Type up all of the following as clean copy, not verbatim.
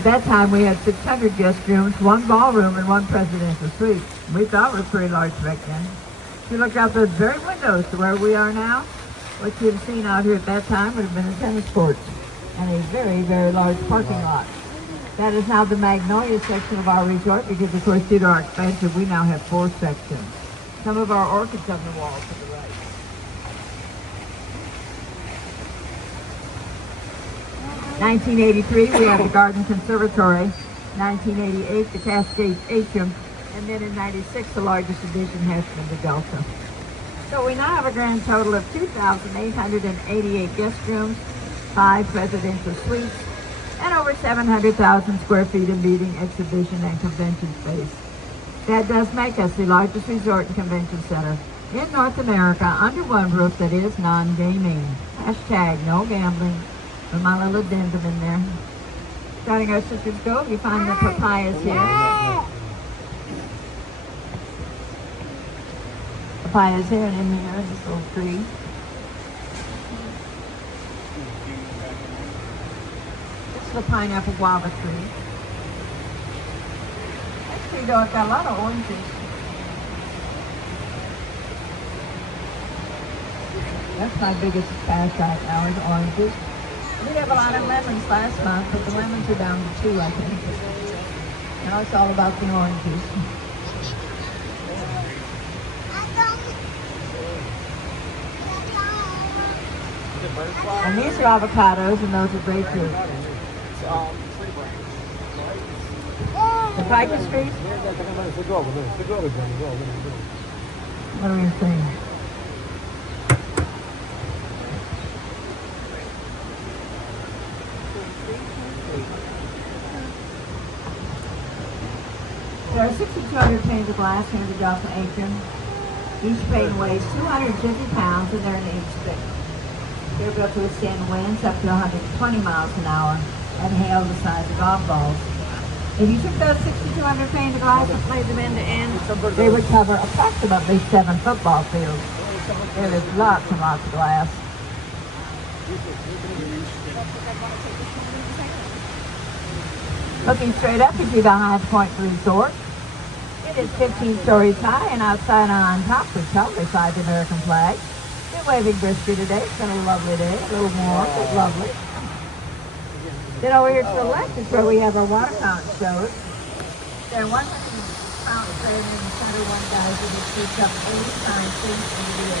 At that time, we had 600 guest rooms, one ballroom, and one presidential suite. We thought it was pretty large back then. If you look out those very windows to where we are now, what you'd have seen out here at that time would have been a tennis court and a very, very large parking lot. That is now the Magnolia section of our resort because, of course, due to our expansion, we now have 4 sections. Some of our orchids on the wall to the right. 1983, we have the Garden Conservatory. 1988, the Cascades Atrium. And then in 96, the largest addition has been the Delta. So we now have a grand total of 2,888 guest rooms, 5 presidential suites, and over 700,000 square feet of meeting, exhibition, and convention space. That does make us the largest resort and convention center in North America under one roof that is non-gaming. Hashtag no gambling. With my little addendum in there. Starting our Sisters Grove, you find the papayas here. Papayas here and in here, this little tree. This is the pineapple guava tree. This tree though, it's got a lot of oranges. That's my biggest cash right now is oranges. We have a lot of lemons last month, but the lemons are down to 2, I think. Now it's all about the oranges. And these are avocados, and those are grapefruit. The Pike Street? What are we saying? There are 6,200 panes of glass here in the Delta Atrium. Each pane weighs 250 pounds and they're an inch thick. They're built to withstand winds up to 120 miles an hour and hail the size of golf balls. If you took those 6,200 panes of glass and played them end to end, they would cover approximately 7 football fields. There is lots and lots of glass. Looking straight up, you see the highest point of the resort. It is 15 stories high, and outside on top we fly the American flag. Been waving briskly today. It's been a lovely day, a little warm, but lovely. Then over here to the left is where we have our water fountain shows. There are 100 fountains there in the center, one geyser that shoots up 80 times into the air.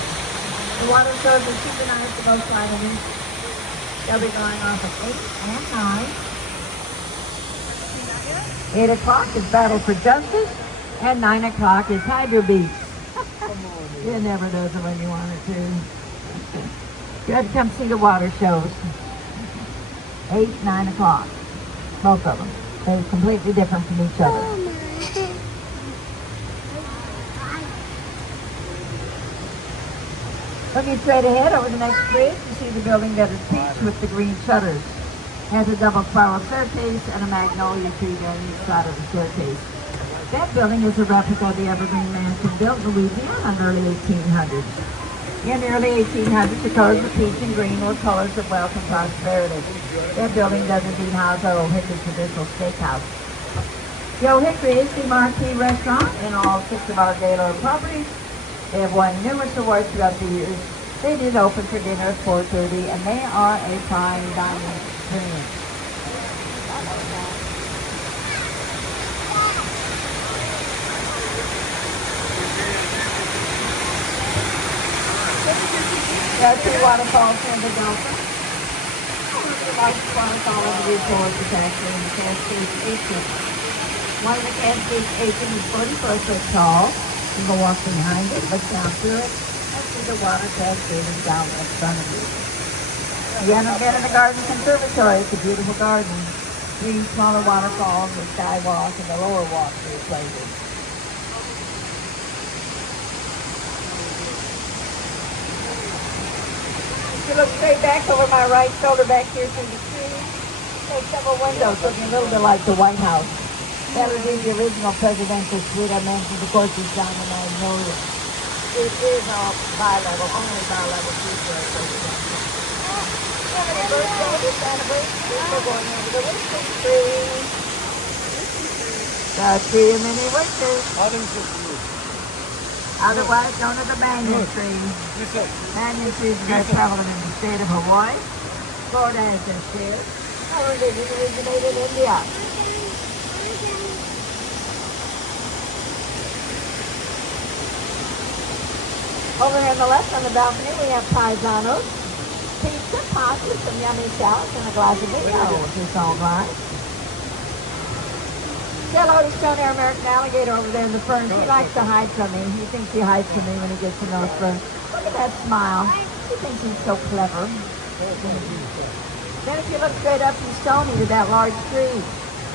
The water shows are super nice to both sides of it. They'll be going off at 8 and 9. 8 o'clock is Battle for Justice, and 9 o'clock is Tiger Beach. It never does it when you want it to. You have to come see the water shows. 8, 9 o'clock. Both of them. They're completely different from each other. Looking straight ahead over the next bridge, you see the building that is peach with the green shutters. Has a double spiral staircase and a magnolia tree there on each side of the staircase. That building is a replica of the Evergreen Mansion built in Louisiana in the early 1800s. In the early 1800s, the colors of peach and green were colors of wealth and prosperity. That building does indeed house our Old Hickory traditional steakhouse. The Old Hickory is the marquee restaurant in all 6 of our Gaylord properties. They have won numerous awards throughout the years. They did open for dinner at 4:30, and they are a fine dining experience. There are 2 waterfalls here in the Delta. The largest waterfall of the resort is actually in the Cascades Atrium. One of the Cascades Atrium is 44 foot tall. You can walk behind it, look down through it, and see the water cascading down in front of you. Again, in the Garden Conservatory, it's a beautiful garden. 3 smaller waterfalls, the skywalk, and the lower walk to the places. If you look straight back over my right shoulder back here through the trees, there's several windows looking a little bit like the White House. That would be the original presidential suite I mentioned, of course, is down in Magnolia. It is all bi-level, only bi-level suite for a presidential. Happy birthday to Santa Barbara. We're going over the wishing tree. The tree of many wishes. Otherwise known as the banyan tree. Banyan trees are very prevalent in the state of Hawaii. Florida has their share. However, they originated in India. Over here on the left on the balcony we have paisanos, pizza, pasta, some yummy salads, and a glass of vino, which is all right. Say hello to Stone Air American Alligator over there in the ferns. He likes to hide from me. He thinks he hides from me when he gets in those ferns. Look at that smile. He thinks he's so clever. Then if you look straight up from Stony to that large tree,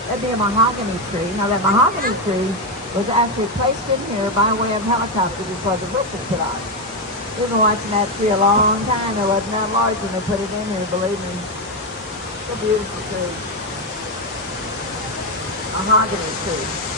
that'd be a mahogany tree. Now that mahogany tree was actually placed in here by way of helicopter before the roof was put on. We've been watching that tree a long time. It wasn't that large when they put it in here, believe me. It's a beautiful tree. Mahogany tree.